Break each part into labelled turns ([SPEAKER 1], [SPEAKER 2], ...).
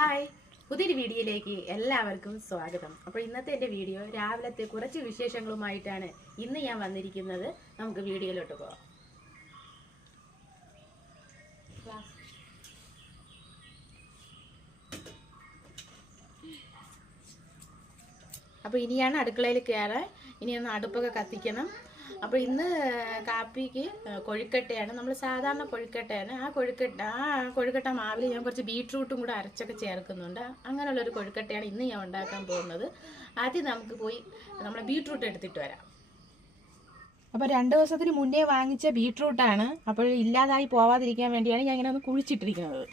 [SPEAKER 1] Hi. പുതിയൊരു വീഡിയോയിലേക്ക് എല്ലാവർക്കും സ്വാഗതം. അപ്പോൾ ഇന്നത്തെ എന്റെ വീഡിയോ രാവിലത്തെ കുറച്ച് വിശേഷങ്ങളുമായിട്ടാണ് ഇന്ന് ഞാൻ വന്നിരിക്കുന്നത്. നമുക്ക് വീഡിയോയിലോട്ട് പോവാം. അപ്പോൾ ഇനിയാണ് അടുക്കളയിൽ കയറാൻ. ഇനി ഒന്ന് അടുപ്പൊക്കെ കത്തിക്കണം. അപ്പോൾ ഇന്ന് കാപ്പിക്ക് കൊഴുക്കട്ടയാണ്. നമ്മൾ സാധാരണ കൊഴുക്കട്ടയാണ്. ആ കൊഴുക്കട്ട ആ കൊഴുക്കട്ട മാവിൽ ഞാൻ കുറച്ച് ബീട്രൂട്ടും കൂടെ അരച്ചൊക്കെ ചേർക്കുന്നുണ്ട്. അങ്ങനെയുള്ളൊരു കൊഴുക്കട്ടയാണ് ഇന്ന് ഞാൻ ഉണ്ടാക്കാൻ പോകുന്നത്. ആദ്യം നമുക്ക് പോയി നമ്മളെ ബീട്രൂട്ട് എടുത്തിട്ട് വരാം. അപ്പോൾ രണ്ട് ദിവസത്തിന് മുന്നേ വാങ്ങിച്ച ബീട്രൂട്ടാണ്. അപ്പോൾ ഇല്ലാതായി പോവാതിരിക്കാൻ വേണ്ടിയാണ് ഞാൻ ഇങ്ങനെ ഒന്ന് കുഴിച്ചിട്ടിരിക്കുന്നത്.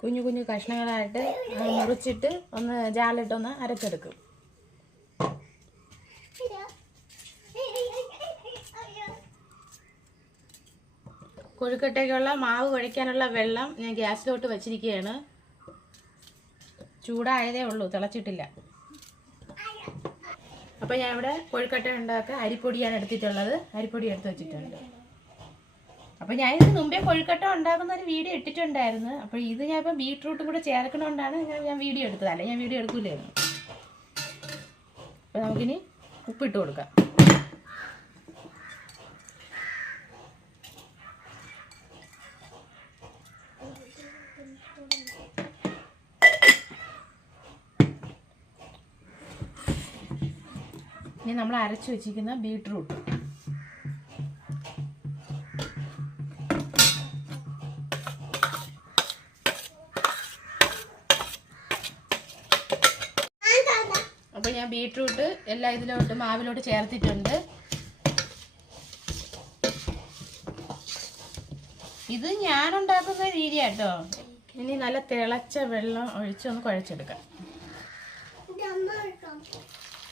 [SPEAKER 1] കുഞ്ഞു കുഞ്ഞു കഷ്ണങ്ങളായിട്ട് മുറിച്ചിട്ട് ഒന്ന് ജാലിട്ടൊന്ന് അരച്ചെടുക്കും. കൊഴുക്കട്ടയ്ക്കുള്ള മാവ് കുഴയ്ക്കാനുള്ള വെള്ളം ഞാൻ ഗ്യാസിലോട്ട് വെച്ചിരിക്കുകയാണ്. ചൂടായതേ ഉള്ളൂ തിളച്ചിട്ടില്ല. അപ്പോൾ ഞാൻ ഇവിടെ കൊഴുക്കട്ട ഉണ്ടാക്കുക അരിപ്പൊടിയാണ് എടുത്തിട്ടുള്ളത്. അരിപ്പൊടി എടുത്ത് വെച്ചിട്ടുണ്ട്. അപ്പോൾ ഞാൻ ഇതിന് മുമ്പേ കൊഴുക്കട്ട ഉണ്ടാക്കുന്ന ഒരു വീഡിയോ ഇട്ടിട്ടുണ്ടായിരുന്നു. അപ്പോൾ ഇത് ഞാൻ ഇപ്പം ബീട്രൂട്ടും കൂടെ ചേർക്കണോണ്ടാണ് ഞാൻ വീഡിയോ എടുത്തത്. അല്ലെ ഞാൻ വീഡിയോ എടുക്കൂലായിരുന്നു. അപ്പോൾ നമുക്കിനി ഉപ്പിട്ട് കൊടുക്കാം. ഇനി നമ്മൾ അരച്ചു വെച്ചിരിക്കുന്ന ബീട്രൂട്ട്. ബീട്രൂട്ട് എല്ലാം ഇതിലോട്ട് മാവിലോട്ട് ചേർത്തിട്ടുണ്ട്. ഇത് ഞാൻ ഉണ്ടാക്കുന്ന രീതിയാട്ടോ. ഇനി നല്ല തിളച്ച വെള്ളം ഒഴിച്ചൊന്ന് കുഴച്ചെടുക്കാം
[SPEAKER 2] ഇത് അമ്മ എടുക്കാം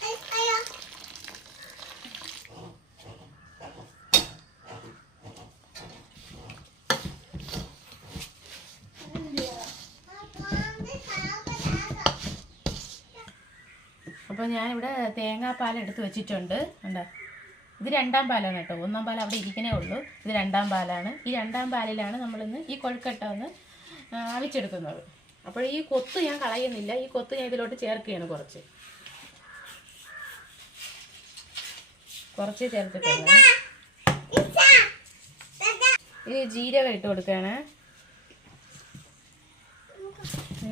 [SPEAKER 2] അയ്- അയ്യോ
[SPEAKER 1] അപ്പോൾ ഞാനിവിടെ തേങ്ങാപ്പാൽ എടുത്ത് വെച്ചിട്ടുണ്ട്. കണ്ടോ? ഇത് രണ്ടാം പാലാണ് കേട്ടോ. ഒന്നാം പാൽ അവിടെ ഇരിക്കണേ ഉള്ളൂ. ഇത് രണ്ടാം പാലാണ്. ഈ രണ്ടാം പാലിലാണ് നമ്മളിന്ന് ഈ കൊഴുക്കട്ട ഒന്ന് അവിച്ചെടുക്കുന്നത്. അപ്പോൾ ഈ കൊത്ത് ഞാൻ കളയുന്നില്ല. ഈ കൊത്ത് ഞാൻ ഇതിലോട്ട് ചേർക്കുകയാണ് കുറച്ച്. കുറച്ച് ചേർത്തിട്ടുണ്ട്. ഇത് ജീരകം ഇട്ട് കൊടുക്കുകയാണ്.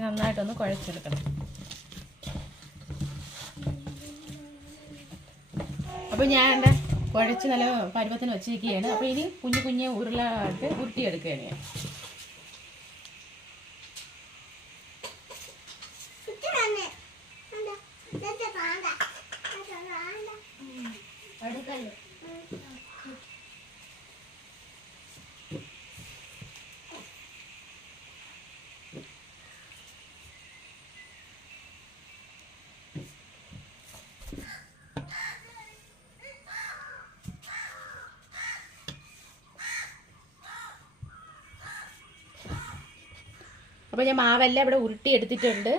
[SPEAKER 1] നന്നായിട്ടൊന്ന് കുഴച്ചെടുക്കണം. അപ്പോൾ ഞാൻ എന്റെ കുഴച്ച് നല്ല പരുവത്തിന് വെച്ചിരിക്കുകയാണ്. അപ്പോൾ ഇനി കുഞ്ഞു കുഞ്ഞു ഉരുളായിട്ട് ഉരുട്ടിയെടുക്കുകയാണ് ഞാൻ
[SPEAKER 2] ഇത് തന്നെ അല്ല ഇത് കാണണ്ട ഇത് കാണണ്ട അടുക്കല്ലോ
[SPEAKER 1] അപ്പോൾ ഞാൻ മാവെല്ലാം ഇവിടെ ഉരുട്ടി എടുത്തിട്ടുണ്ട്.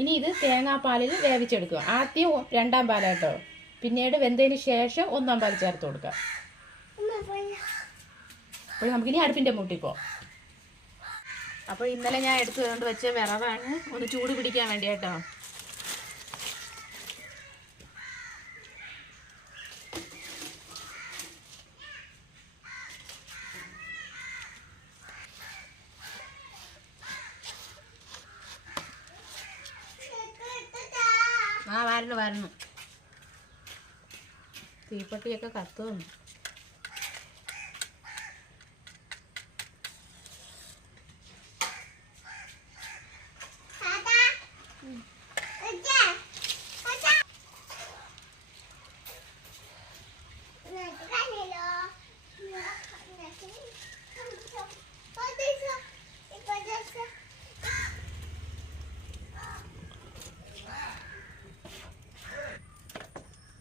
[SPEAKER 1] ഇനി ഇത് തേങ്ങാപ്പാലിൽ വേവിച്ചെടുക്കുക. ആദ്യം രണ്ടാം പാലാട്ടോ പിന്നീട് വെന്തതിന് ശേഷം ഒന്നാം പാൽ ചേർത്ത് കൊടുക്കുക.
[SPEAKER 2] അപ്പോൾ നമുക്ക്
[SPEAKER 1] അപ്പോൾ നമുക്കിനി അടുപ്പിന്റെ മൂട്ടി പോവാം. അപ്പോൾ ഇന്നലെ ഞാൻ എടുത്തു കൊണ്ട് വെച്ച വിറവാണ് ഒന്ന് ചൂട് പിടിക്കാൻ വേണ്ടി കേട്ടോ ആ വരണം തീപ്പെട്ടിയൊക്കെ കത്തുന്നു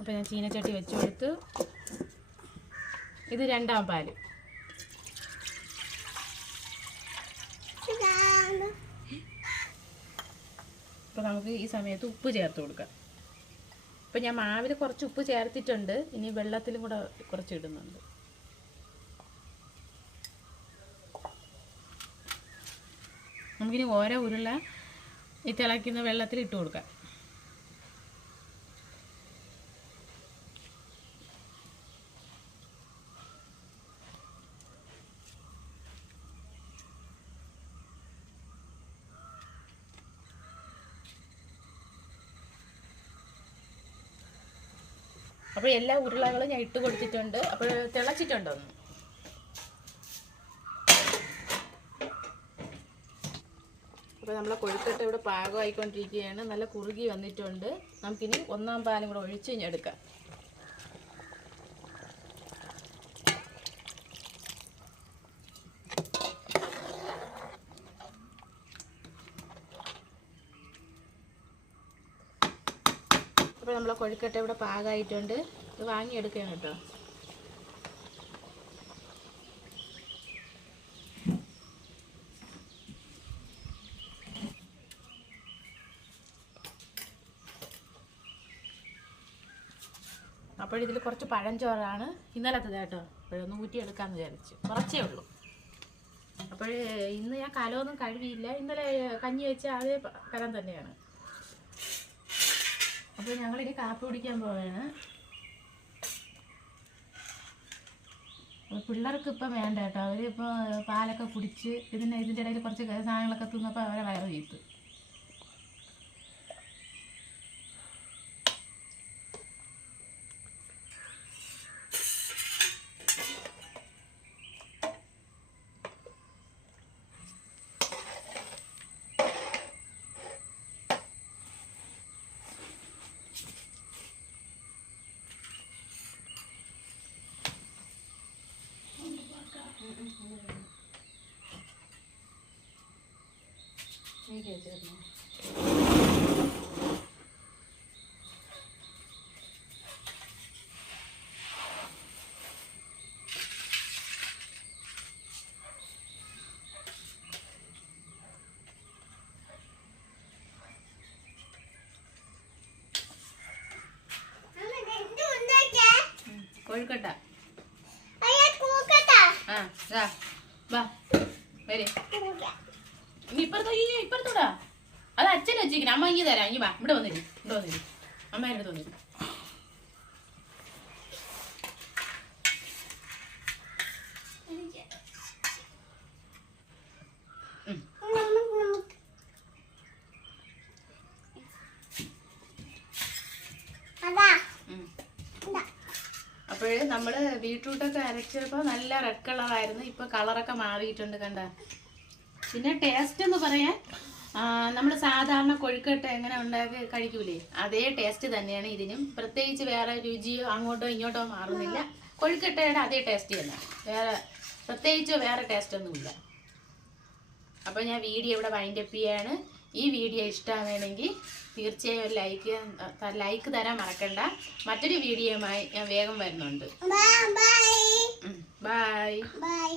[SPEAKER 1] അപ്പോൾ ഞാൻ ചീനച്ചട്ടി വെച്ച് കൊടുത്തു ഇത് രണ്ടാം പാൽ. അപ്പോൾ നമുക്ക് ഈ സമയത്ത് ഉപ്പ് ചേർത്ത് കൊടുക്കാം. അപ്പോൾ ഞാൻ മാവിൽ കുറച്ച് ഉപ്പ് ചേർത്തിട്ടുണ്ട്. ഇനി വെള്ളത്തിലും കൂടെ കുറച്ച് ഇടുന്നുണ്ട്. നമുക്കിനി ഓരോ ഉരുള ഈ തിളയ്ക്കുന്ന വെള്ളത്തിൽ ഇട്ട് കൊടുക്കാം. അപ്പോൾ എല്ലാ ഉരുളകളും ഞാൻ ഇട്ട് കൊടുത്തിട്ടുണ്ട്. അപ്പോൾ തിളച്ചിട്ടുണ്ടോ ഒന്ന്? അപ്പോൾ നമ്മളെ കൊഴുക്കട്ട ഇവിടെ പാകമായിക്കൊണ്ടിരിക്കുകയാണ്. നല്ല കുറുകി വന്നിട്ടുണ്ട്. നമുക്കിനി ഒന്നാം പാലും കൂടെ ഒഴിച്ച് ഇനി എടുക്കാം അപ്പോൾ നമ്മളെ കൊഴുക്കട്ട ഇവിടെ പാകമായിട്ടുണ്ട് ഇത് വാങ്ങിയെടുക്കണം കേട്ടോ. അപ്പോഴിതിൽ കുറച്ച് പഴഞ്ചോറാണ്. ഇന്നലത്തത് കേട്ടോ. അപ്പോഴൊന്ന് ഊറ്റിയെടുക്കാമെന്ന് വിചാരിച്ചു. കുറച്ചേ ഉള്ളൂ. അപ്പോൾ ഇന്ന് ഞാൻ കലമൊന്നും കഴുകിയില്ല. ഇന്നലെ കഞ്ഞി വെച്ച അതേ കലം തന്നെയാണ്. അപ്പോൾ ഞങ്ങളിനി കാപ്പി കുടിക്കാൻ പോവുകയാണ് പിള്ളേർക്ക് ഇപ്പം വേണ്ട കേട്ടോ. അവർ ഇപ്പോൾ പാലൊക്കെ കുടിച്ച് ഇതിന് ഇതിന്റെ ഇടയിൽ കുറച്ച് സാധനങ്ങളൊക്കെ തിന്നപ്പോൾ അവരെ വയറ് വീത്തു. കൊഴുക്കട്ട. ആ വാ വരെ. ഇനി ഇപ്പുറത്ത്? അയ്യോ ഇപ്പുറത്തൂടാ. അത് അച്ഛൻ വെച്ചിരിക്കണം അമ്മ ഇങ്ങി തരാം. ഇനി വാ. ഇവിടെ വന്നിരി. ഇവിടെ വന്നിരി. അമ്മ എന്റെ അടുത്ത് വന്നിരി.
[SPEAKER 2] അതാ.
[SPEAKER 1] അപ്പോഴേ നമ്മൾ ബീട്രൂട്ടൊക്കെ അരച്ചപ്പോൾ നല്ല റെഡ് കളറായിരുന്നു. ഇപ്പോൾ കളറൊക്കെ മാറിയിട്ടുണ്ട് കണ്ട. പിന്നെ ടേസ്റ്റ് എന്ന് പറയാൻ നമ്മൾ സാധാരണ കൊഴുക്കട്ട എങ്ങനെ ഉണ്ടാക്കി കഴിക്കൂലേ? അതേ ടേസ്റ്റ് തന്നെയാണ് ഇതിനും. പ്രത്യേകിച്ച് വേറെ രുചിയോ അങ്ങോട്ടോ ഇങ്ങോട്ടോ മാറുന്നില്ല. കൊഴുക്കട്ടയുടെ അതേ ടേസ്റ്റ് തന്നെ. വേറെ പ്രത്യേകിച്ച് വേറെ ടേസ്റ്റ് ഒന്നുമില്ല. അപ്പോൾ ഞാൻ വീഡിയോ ഇവിടെ വൈൻഡപ്പ് ചെയ്യാണ്. ഈ വീഡിയോ ഇഷ്ടമാണെങ്കിൽ തീർച്ചയായും ഒരു ലൈക്ക് ലൈക്ക് തരാൻ മറക്കണ്ട. മറ്റൊരു വീഡിയോയുമായി ഞാൻ വേഗം വരുന്നുണ്ട്.
[SPEAKER 2] Bye bye
[SPEAKER 1] bye
[SPEAKER 2] bye